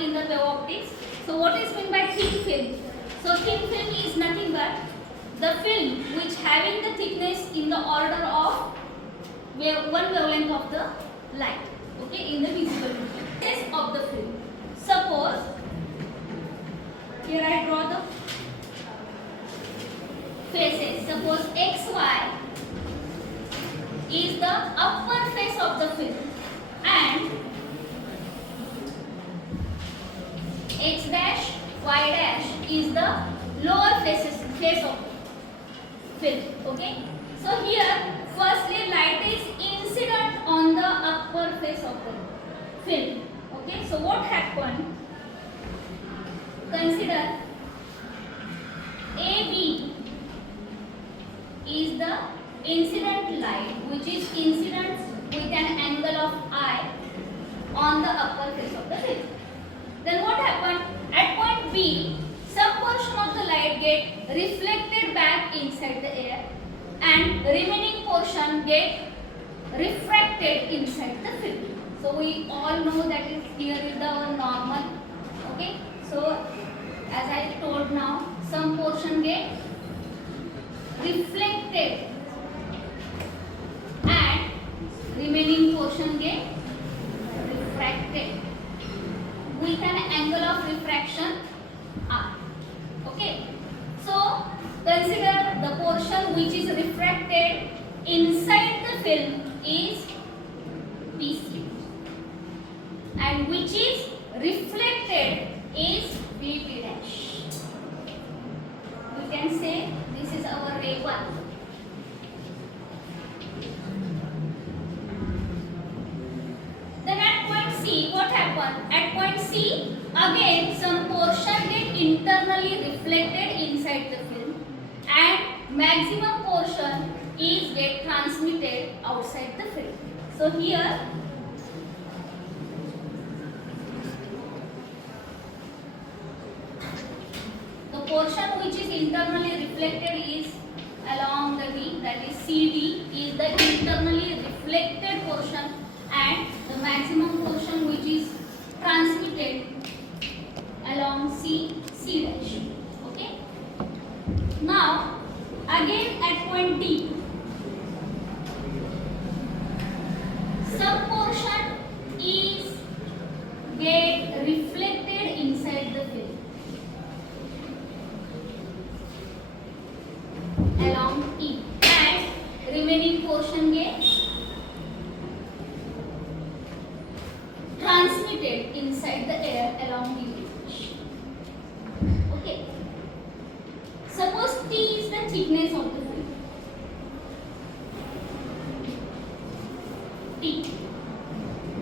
in the wave optics. So what is meant by thin film? So thin film is nothing but the film which having the thickness in the order of one wavelength of the light, okay, in the visible medium. Thickness of the film. Suppose here I draw the faces. Suppose XY is the upper face of the film and X dash Y dash is the lower face of the film. Okay. So here firstly light is incident on the upper face of the film. Okay. So what happened? Consider AB is the incident light which is incident with an angle of I on the upper face of the film. Then what happened? At point B, some portion of the light get reflected back inside the air and remaining portion get refracted inside the film. So we all know that is here is the normal. Okay. So as I told now, some portion get reflected and remaining portion get refracted with an angle of refraction R. Okay. So consider the portion which is refracted inside the film is BC and which is reflected is BP dash. We can say this is our ray 1. Then at point C, what happened? At point C, again some portion get internally reflected inside the film and maximum portion is get transmitted outside the film. So here the portion which is internally reflected is along the D, that is CD is the internally reflected portion and the maximum portion which is transmitted along C dash. Okay. Now again at point D, some portion is get reflected inside the film along E and remaining portion gets transmitted inside the air along D. Okay. Suppose T is the thickness of the film. T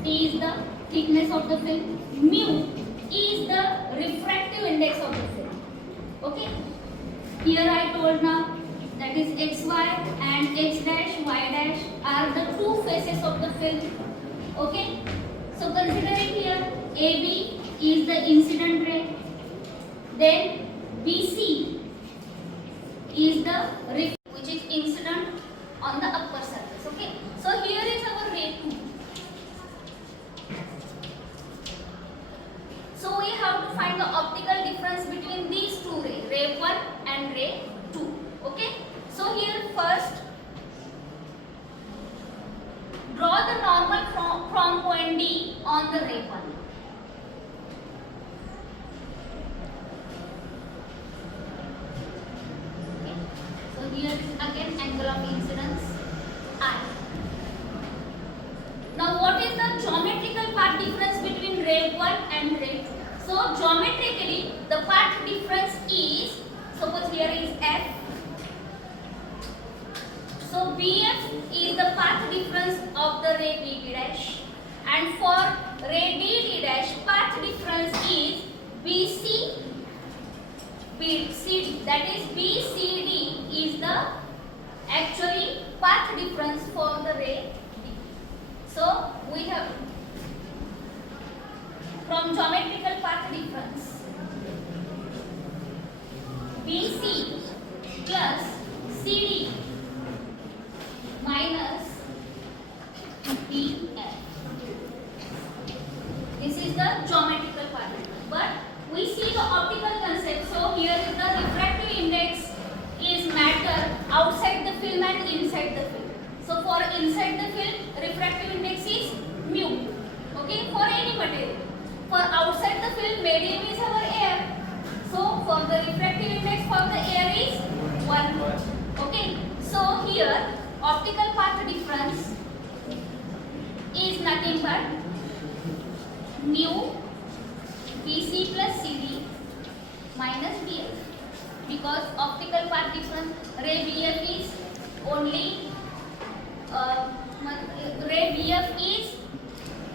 is the thickness of the film. Mu is the refractive index of the film. Okay. Here I told now that is XY and X dash Y dash are the two faces of the film. Okay. So considering here AB is the incident ray, then BC is the which is incident on the upper surface. Okay. So here is our ray 2. So we have to find the optical difference between these two rays, ray 1 and ray 2. Okay. So here first draw the normal from point D on the ray 1. Okay. So here is again angle of incidence I. Now what is the geometrical path difference between ray 1 and ray 2? So geometrically the path difference is, suppose here is F. So BF is the path difference of the ray BB dash and for ray DD dash path difference is BC BCD, that is BCD is the actually path difference for the ray D. So we have from geometrical path difference BC plus CD minus BF. This is the geometrical path difference. see the optical concept. So here the refractive index is matter outside the film and inside the film. So for inside the film, refractive index is mu. Okay, for any material. For outside the film, medium is our air. So for the refractive index for the air is 1. Okay. So here optical path difference is nothing but mu BC plus CD minus BF, because optical path difference ray BF is only ray BF is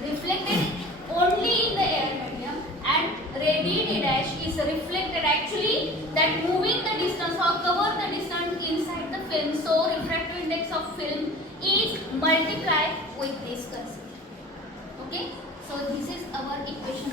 reflected only in the air medium, and ray D dash is reflected actually that moving the distance or cover the distance inside the film. So refractive index of film is multiplied with this concept. Okay, so this is our equation